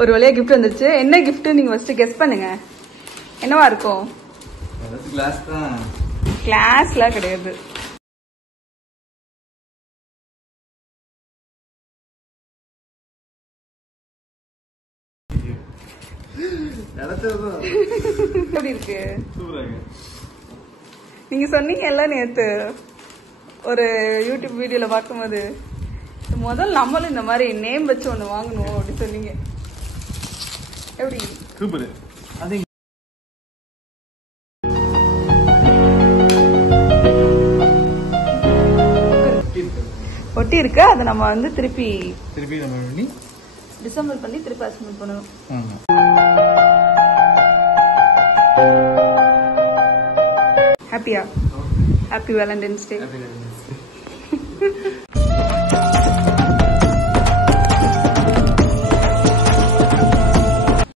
ஒரு வழியா கிஃப்ட் வந்துருச்சு. என்ன கிஃப்ட் நீங்க ஃபர்ஸ்ட் கெஸ் பண்ணுங்க. என்னவா இருக்கும்? கிளாஸ் தான். கிளாஸ்லாம் கிடையாது. எப்படி இருக்கு? நீங்க சொன்னீங்க எல்லாம் நேத்து ஒரு யூடியூப் வீடியோல பார்க்கும்போது முதல்ல நம்மளும் இந்த மாதிரி நேம் வச்சு ஒண்ணு வாங்கணும் அப்படி சொன்னீங்க. எப்படி? சூப்பர். அது ஒட்டி இருக்கு. அதை நம்ம வந்து திருப்பி நம்ம பண்ணி டிசம்பிள் பண்ணி திருப்பி அசம்பிள் பண்ணணும். ஹாப்பியா? ஹாப்பி வேலண்டைன்ஸ் டே.